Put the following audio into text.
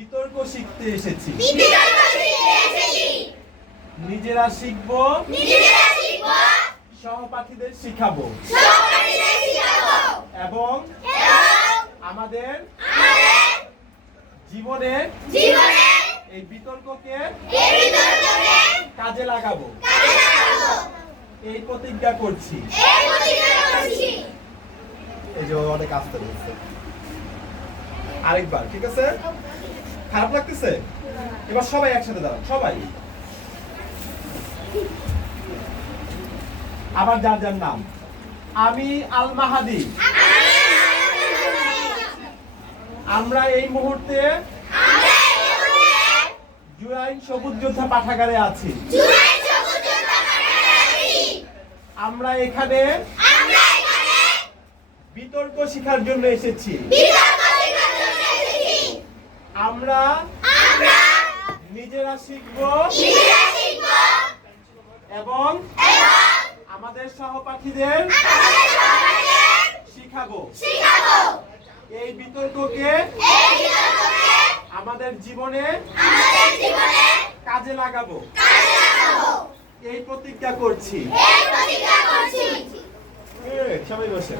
বিতর্ক শিখতে এসেছি। নিজেরা শিখবো, সহপাঠীদের শিখাবো এবং আমাদের জীবনে এই বিতর্ককে কাজে লাগাবো এই প্রতিজ্ঞা করছি। এই যে অনেক আস্তে বলছে। আরেকবার, ঠিক আছে? খারাপ লাগতেছে? এবার সবাই একসাথে দাঁড়ান, সবাই। আবার যার যার নাম। আমি আল মাহাদি। আমরা এই মুহূর্তে জুরাইন সবুজ যোদ্ধা পাঠাগারে আছি। আমরা এখানে বিতর্ক শিখার জন্য এসেছি। আমরা নিজেরা শিখবো এবং আমাদের সহপাঠীদের শিখাবো। এই বিতর্ককে আমাদের জীবনে কাজে লাগাবো এই প্রতিজ্ঞা করছি। সবাই বসে।